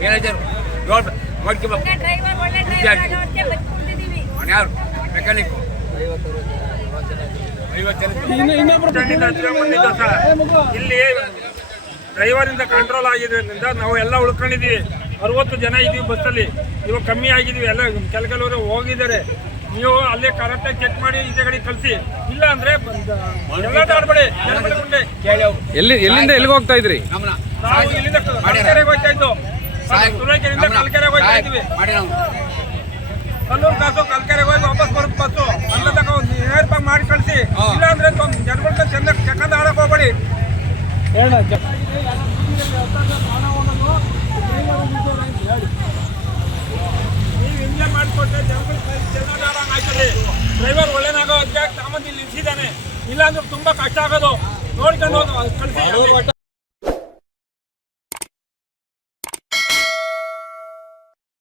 Manager ನೋಡ್ಕೋಬೇಕು. ಯಾರು mechanic ಇಲ್ಲಿ ಡ್ರೈವರಿಂದ ಕಂಟ್ರೋಲ್ ಆಗಿರೋದ್ರಿಂದ ನಾವು ಎಲ್ಲ ಉಳ್ಕೊಂಡಿದ್ದೀವಿ. 60 ಜನ ಇದ್ದೀವಿ ಬಸ್ಸಲ್ಲಿ. ಇವಾಗ ಕಮ್ಮಿ ಆಗಿದ್ದೀವಿ, ಎಲ್ಲ ಕೆಲವರು ಹೋಗಿದ್ದಾರೆ. ನೀವು ಅಲ್ಲೇ ಕರೆಕ್ಟಾಗಿ ಚೆಕ್ ಮಾಡಿ ಇದೇ ಕಡೆ ಕಳಿಸಿ, ಇಲ್ಲ ಅಂದ್ರೆ ಎಲ್ಲ ಆಡ್ಬೇಡಿ. ಎಲ್ಲಿಂದ ಎಲ್ಲಿಗೆ ಹೋಗ್ತಾ ಇದ್ರಿ? ನಾವು ಇಲ್ಲಿಂದ ಕಲ್ಕೆರೆಗೆ ಹೋಗ್ತಾ ಇದ್ದು, ತುರುವೇಕೆರೆಯಿಂದ ಕಲ್ಕೆರೆಗೆ ಹೋಗ್ತಾ ಇದ್ವಿ. ಕಲ್ಲೂರು ಕಾಸು ಕಲ್ಕೆರೆಗೆ ಹೋಗಿ ವಾಪಸ್ ಬರುತ್ತೆ ಬಸ್ಸು. ಅಲ್ಲ ತಕ ನೇರವಾಗಿ ಮಾಡಿ ಕಳಿಸಿ, ಇಲ್ಲ ಅಂದ್ರೆ ಜನಗಳ್ನ ಚೆನ್ನಾಗಿ ಚೆಕ್ಕಂದ ಆಡಕ್ ಹೋಗ್ಬೇಡಿ. ನೀವು ಹಿಂಗೆ ಮಾಡಿಕೊಟ್ರೆ ಜನಗಳು ಚೆನ್ನಾಗಿ ಆಡಂಗ್ ಆಯ್ತದೆ. ಡ್ರೈವರ್ ಒಳ್ಳೆನಾಗೋ ಅದಕ್ಕೆ ಸಾಮಾನ್ಯ ಇಲ್ಲಿ ನಿಲ್ಸಿದ್ದಾನೆ, ಇಲ್ಲಾಂದ್ರೆ ತುಂಬಾ ಕಷ್ಟ ಆಗೋದು. ನೋಡ್ಕೊಂಡು ಕಳಿಸಿ.